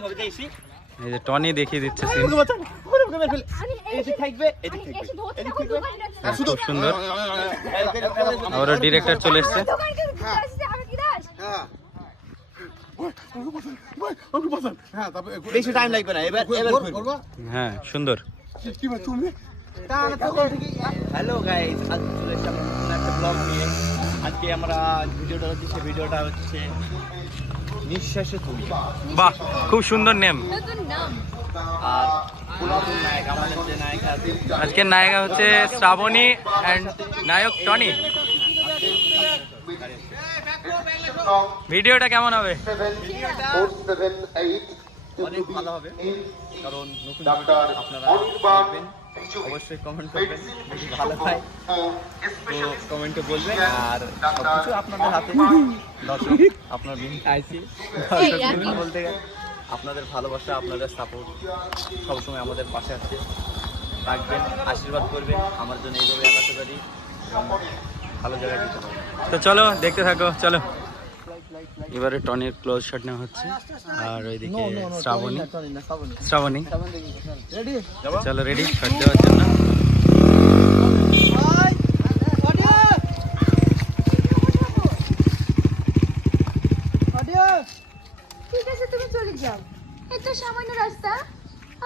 এই যে টনি দেখিয়ে দিচ্ছে সিন। খুব সুন্দর। আবারও ডিরেক্টর চলে এসছে। বেশি টাইম লাগবে না, এবার হ্যাঁ সুন্দর। হ্যালো গাইস, আজকে চলে এসেছি আমরা একটা ব্লগ নিয়ে। আজকে আমরা ভিডিওটা হচ্ছে নিঃশ্বাসে তুমি। বাহ, খুব সুন্দর নেম। আর পুরাতন নায়ক, আমাদের যে নায়িকা আছে, আজকের নায়িকা হচ্ছে শ্রাবণী এন্ড নায়ক টনি। ভিডিওটা কেমন হবে? অনেক ভালো হবে, কারণ নতুন আপনারা দেখবেন, অবশ্যই কমেন্ট করবেন, যদি ভালো হয় তো কমেন্টে বলবেন। আর সবকিছু আপনাদের হাতে। দর্শক, আপনার আইসি বলতে গেলে আপনাদের ভালোবাসা, আপনাদের সাপোর্ট সবসময় আমাদের পাশে আছে, রাখবেন, আশীর্বাদ করবেন, আমার জন্য এইভাবে আগাতে পারি এবং ভালো জায়গায় যেতে পারি। তো চলো দেখতে থাকো, চলো। এবারে টনির ক্লোজ শট নেওয়া হচ্ছে, আর ওইদিকে শ্রাবণী। চলো রেডি শট দেওয়ার জন্য। ঠিক আছে, তুমি চলে যাও, এটা সামান্য রাস্তা,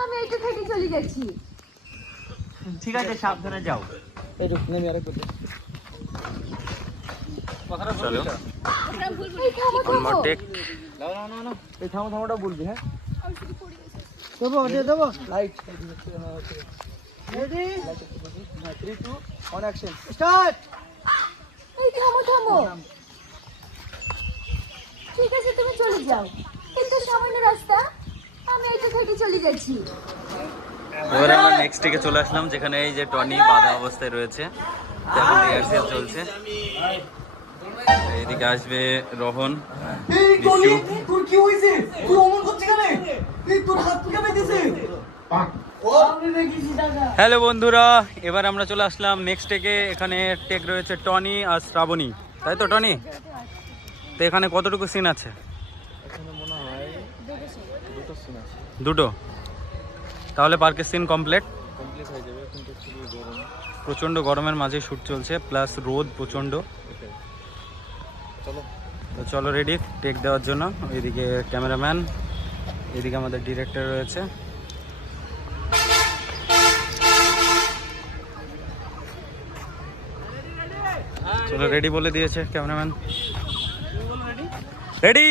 আমি এটা থেকে চলে যাচ্ছি। ঠিক আছে, সাবধানে যাও। চলো এই থামো থামো, টেক। এই থামোটা বলবি, হ্যাঁ? দেবো লাইট রেডি 3 2 1 অ্যাকশন স্টার্ট। এই থামো থামো, ঠিক আছে তুমি চলে যাও, এটা সামান্য রাস্তা, আমি এটা থেকে চলে যাচ্ছি। এবারে আমরা নেক্সট থেকে চলে আসলাম, যেখানে এই যে টনি বাধা অবস্থায় রয়েছে, এখন রিহার্সেল চলছে। এইদিকে আসবে রোহন, বিশু। তোর কি হইছে? তুই অমন করছিস কেন? এই তোর হাত পা কেটেছে। হ্যালো বন্ধুরা, এবার আমরা চলে আসলাম নেক্সট টেকে। এখানে টেক রয়েছে টনি আর শ্রাবণী, তাই তো টনি? তো এখানে কতটুকু সিন আছে? দুটো। তাহলে পার্কের সিন কমপ্লিট হয়ে যাবে, কিন্তু প্রচণ্ড গরমের মাঝে শ্যুট চলছে, প্লাস রোদ প্রচণ্ড। তো চলো রেডি টেক দেওয়ার জন্য। এদিকে ক্যামেরাম্যান, এদিকে আমাদের ডিরেক্টর রয়েছে। চলো রেডি বলে দিয়েছে ক্যামেরাম্যান। রেডি।